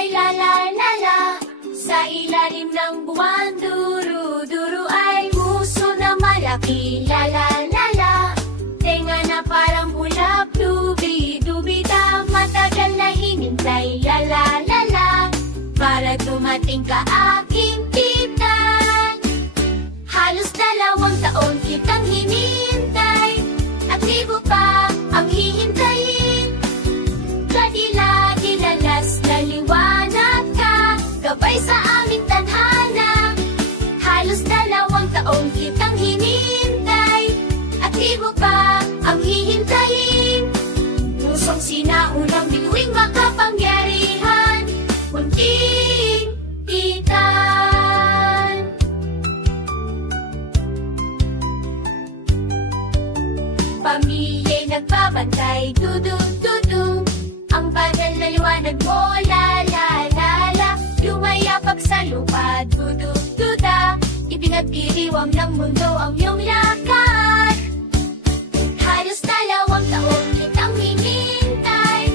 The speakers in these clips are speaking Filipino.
hintay la la la la. Sa ilalim ng buwan, duru-duru ay puso na malaki, la la la la. Tenga na parang ulap, dubi-dubida, matagal na hinintay, la la la la. Para dumating ka aking titan. Halos 2 taon kitang hinintay, aktibo pa ang hihintayin. Kadila-dilalas na liwanag ka, gabay sa aming tadhana. Halos 2 taon kitang hinintay, aktibo pa ang hihintayin. Pusong sinaunang bituing makapangyarihan, munting titan. Pamilya'y nagbabantay, dudung-dudung. Ang banal na liwanag mo, la la la la. Lumayapag sa lupa, dudung-duda. Ipinagdiriwang ng mundo ang iyong lakad. Halos 2 taon kitang hinintay,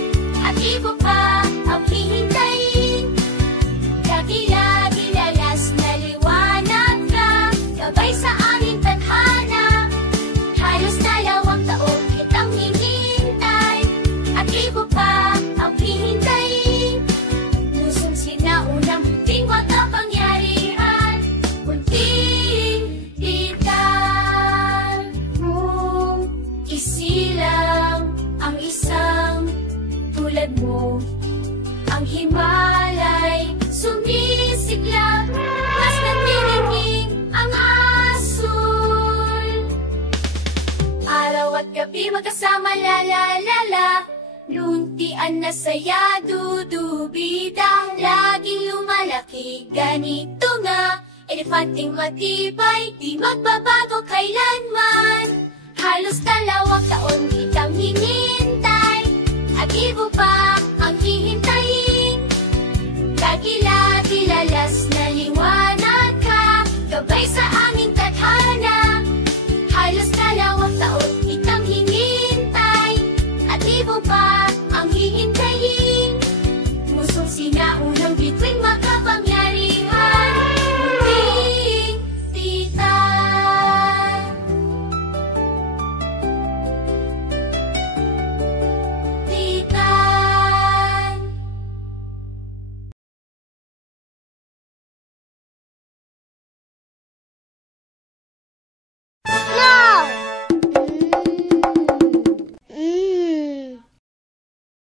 aktibo pa ang hihintayin. Dakila-dilalas na liwanag ka, gabay sa aming tadhana. Halos 2 taon kitang hinintay, aktibo pa ang hihintayin. Lusong sinaunang munting makapangyarihan, munting titan. Kung isilang ang isang tulad mo, ang Himalay sumisigla, mas nagdiringing ang asul. Araw at gabi magkasama, la la la la. Luntian na saya, dudubida, laging lumalaki, ganito nga. Elefanting matibay, di magbabago kailanman. Halos 2 taon kitang hinintay, aktibo pa ang hihintayin. Dakila-dilalas na liwanag ka, gabay sa aming tadhana. Halos 2 taon kitang hinintay, aktibo pa ang hihintayin. Pusong sinaunang